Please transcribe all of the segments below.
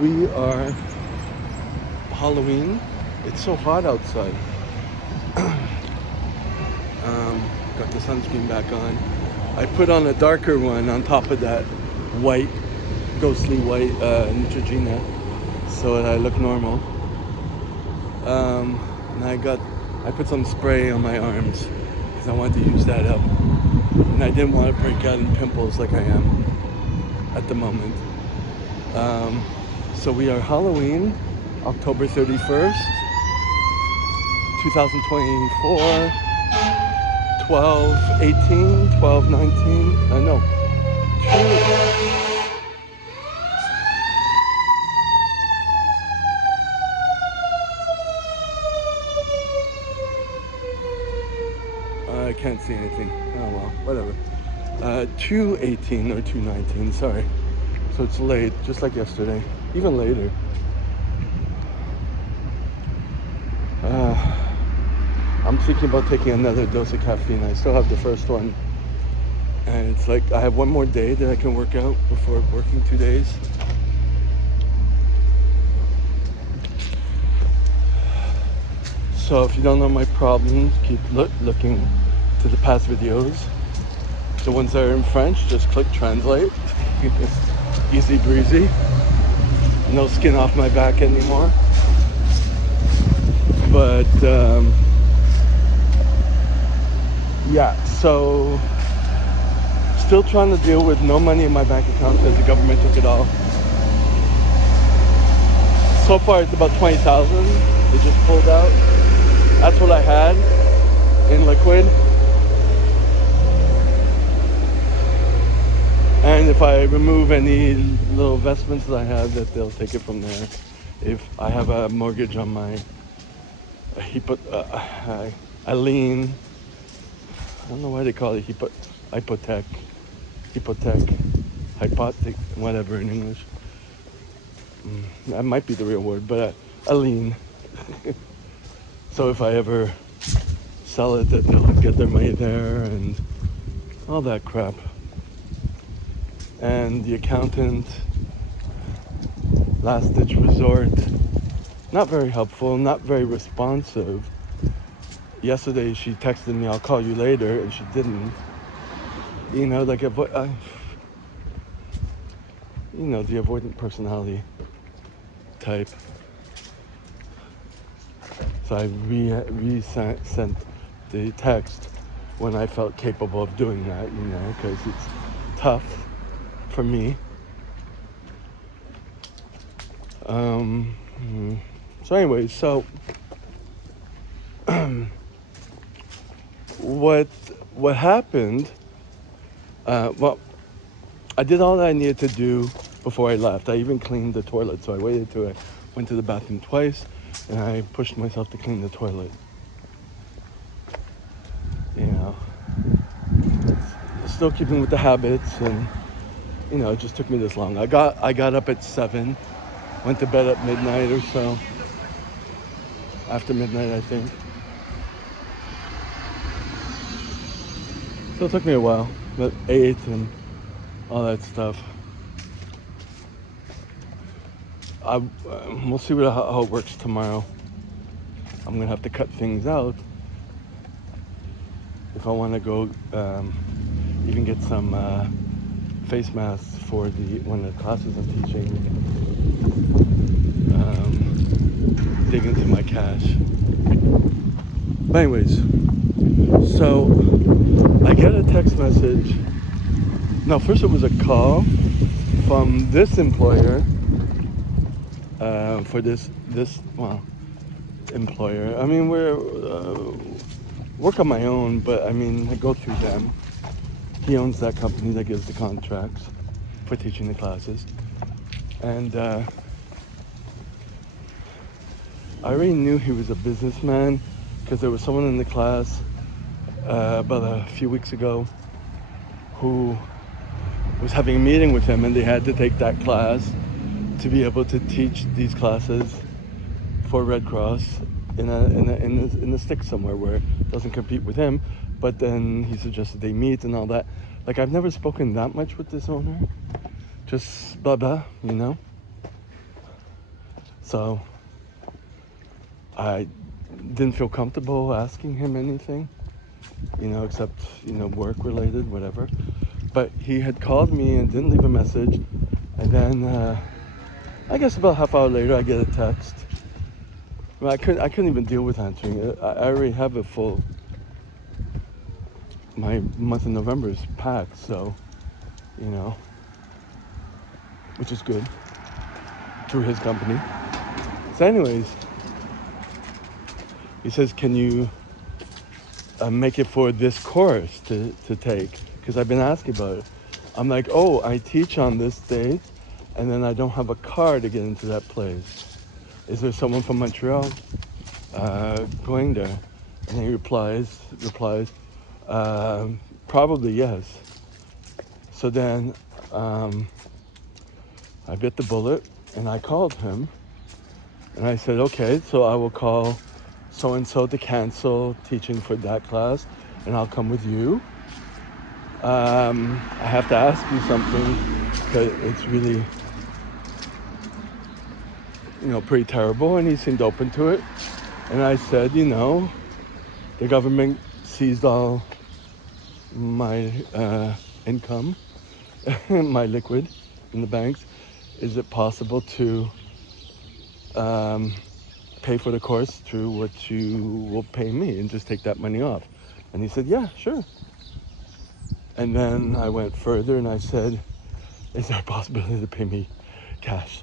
We are Halloween. It's so hot outside. Got the sunscreen back on. I put on a darker one on top of that white, ghostly white Neutrogena, so that I look normal. And I put some spray on my arms because I wanted to use that up, and I didn't want to break out in pimples like I am at the moment. So we are Halloween, October 31st, 2024, 12:18, 12:19. No, I can't see anything. Oh well, whatever. 2:18 or 2:19. Sorry. So it's late, just like yesterday, even later. Uh, I'm thinking about taking another dose of caffeine. I still have the first one, and it's like I have one more day that I can work out before working 2 days. So if you don't know my problems, keep looking to the past videos. The ones that are in French, just click translate. Easy breezy. No skin off my back anymore. But yeah, so still trying to deal with no money in my bank account because the government took it all. So far it's about 20,000 they just pulled out. That's what I had in liquid. And if I remove any little investments that I have, that they'll take it from there. If I have a mortgage on my a lien, I don't know why they call it hypothec, hypothec, whatever in English. That might be the real word, but a lien. So if I ever sell it, that they'll get their money there and all that crap. And the accountant, last ditch resort, not very helpful, not very responsive. Yesterday she texted me, "I'll call you later," and she didn't. You know, like the avoidant personality type. So I sent the text when I felt capable of doing that, because it's tough for me. So anyway, what happened? Well, I did all that I needed to do before I left. I even cleaned the toilet, so I waited till I went to the bathroom twice, and I pushed myself to clean the toilet. You know, still keeping with the habits, and it just took me this long. I got up at 7, went to bed at midnight or so. After midnight, I think. So it took me a while, but 8 and all that stuff. We'll see how it works tomorrow. I'm gonna have to cut things out if I want to go even get some face masks for one of the classes I'm teaching. Dig into my cash. But anyways, so I get a text message. No, first it was a call from this employer for this employer. I mean, we're work on my own, but I mean, I go through them. He owns that company that gives the contracts for teaching the classes. And I already knew he was a businessman because there was someone in the class about a few weeks ago who was having a meeting with him, and they had to take that class to be able to teach these classes for Red Cross in the stick somewhere where it doesn't compete with him. But then he suggested they meet and all that. Like, I've never spoken that much with this owner. Just blah blah, So I didn't feel comfortable asking him anything, except, work related, whatever. But he had called me and didn't leave a message. And then I guess about half hour later, I get a text. Well, I couldn't even deal with answering it. I already have it full. My month of November is packed, so, which is good through his company. So anyways, he says, can you make it for this course to take? Because I've been asking about it. I'm like, oh, I teach on this date, and then I don't have a car to get into that place. Is there someone from Montreal going there? And he replies, probably yes. So then I bit the bullet and I called him and I said, okay, so I will call so-and-so to cancel teaching for that class and I'll come with you. I have to ask you something because it's really, pretty terrible. And he seemed open to it. And I said, the government seized all my income, my liquid in the banks. Is it possible to pay for the course through what you will pay me and just take that money off? And he said, yeah, sure. And then I went further and I said, is there a possibility to pay me cash?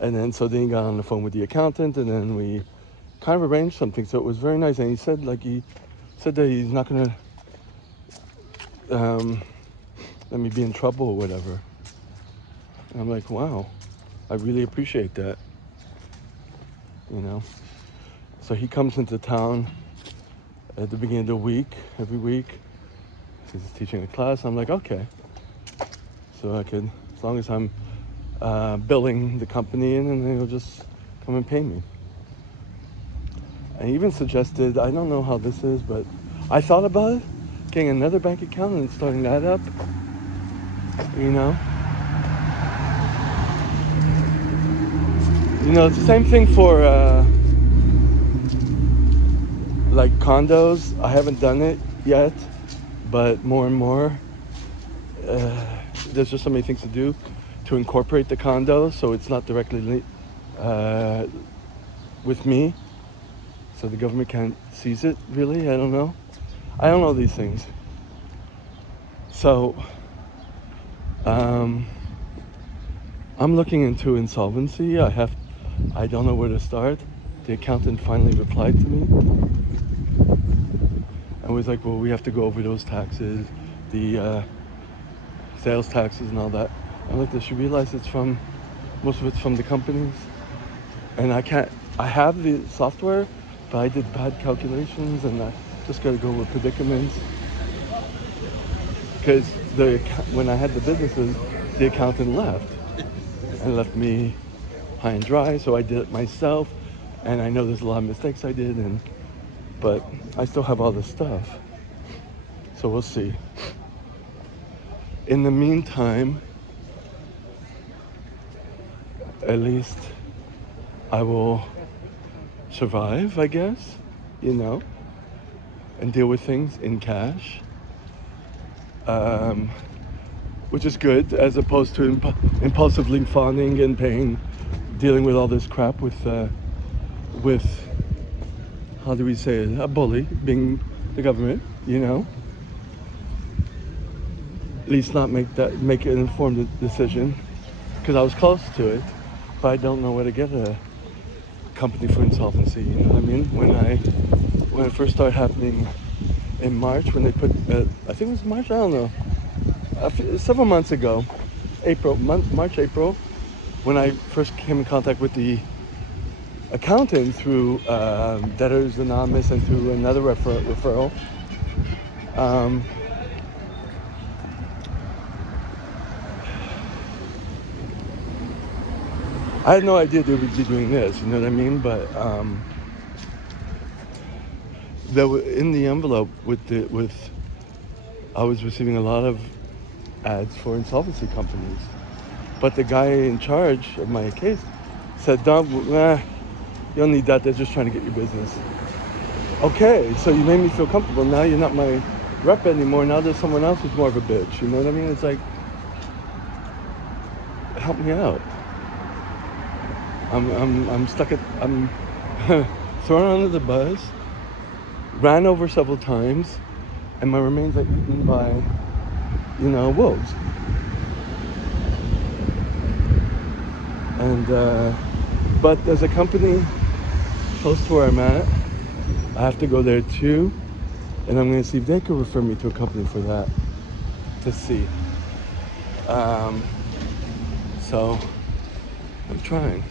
And then so then he got on the phone with the accountant and then we kind of arranged something. So it was very nice. And he said that he's not gonna let me be in trouble or whatever. And I'm like, wow, I really appreciate that. So he comes into town at the beginning of the week, every week. He's teaching a class. I'm like, okay. So I could, as long as I'm billing the company in, and they'll just come and pay me. I even suggested, I don't know how this is, but I thought about it, getting another bank account and starting that up, it's the same thing for like condos. I haven't done it yet, but more and more, there's just so many things to do to incorporate the condo so it's not directly with me, so the government can't seize it, really. I don't know these things. So I'm looking into insolvency. I don't know where to start. The accountant finally replied to me and was like, well, we have to go over those taxes, the sales taxes and all that. I'm like, does she realize most of it's from the companies? And I have the software, but I did bad calculations and I just got to go with predicaments. Because when I had the businesses, the accountant left and left me high and dry. So I did it myself. And I know there's a lot of mistakes I did, but I still have all this stuff. So we'll see. In the meantime, at least I will survive, I guess, and deal with things in cash, which is good as opposed to impulsively fawning and dealing with all this crap with how do we say it, a bully, being the government, At least not make an informed decision, because I was close to it, but I don't know where to get a company for insolvency. You know what I mean? When it first started happening in March, when they put, I think it was March, I don't know, several months ago, March, April, when I first came in contact with the accountant through Debtors Anonymous and through another referral. I had no idea they would be doing this, you know what I mean? But in the envelope I was receiving a lot of ads for insolvency companies. But the guy in charge of my case said, don't, you don't need that. They're just trying to get your business. Okay, so you made me feel comfortable. Now you're not my rep anymore. Now there's someone else who's more of a bitch. You know what I mean? It's like, help me out. I'm stuck at, I'm thrown under the bus, ran over several times, and my remains are eaten by, wolves. And, but there's a company close to where I'm at. I have to go there too. And I'm going to see if they could refer me to a company for that to see. So I'm trying.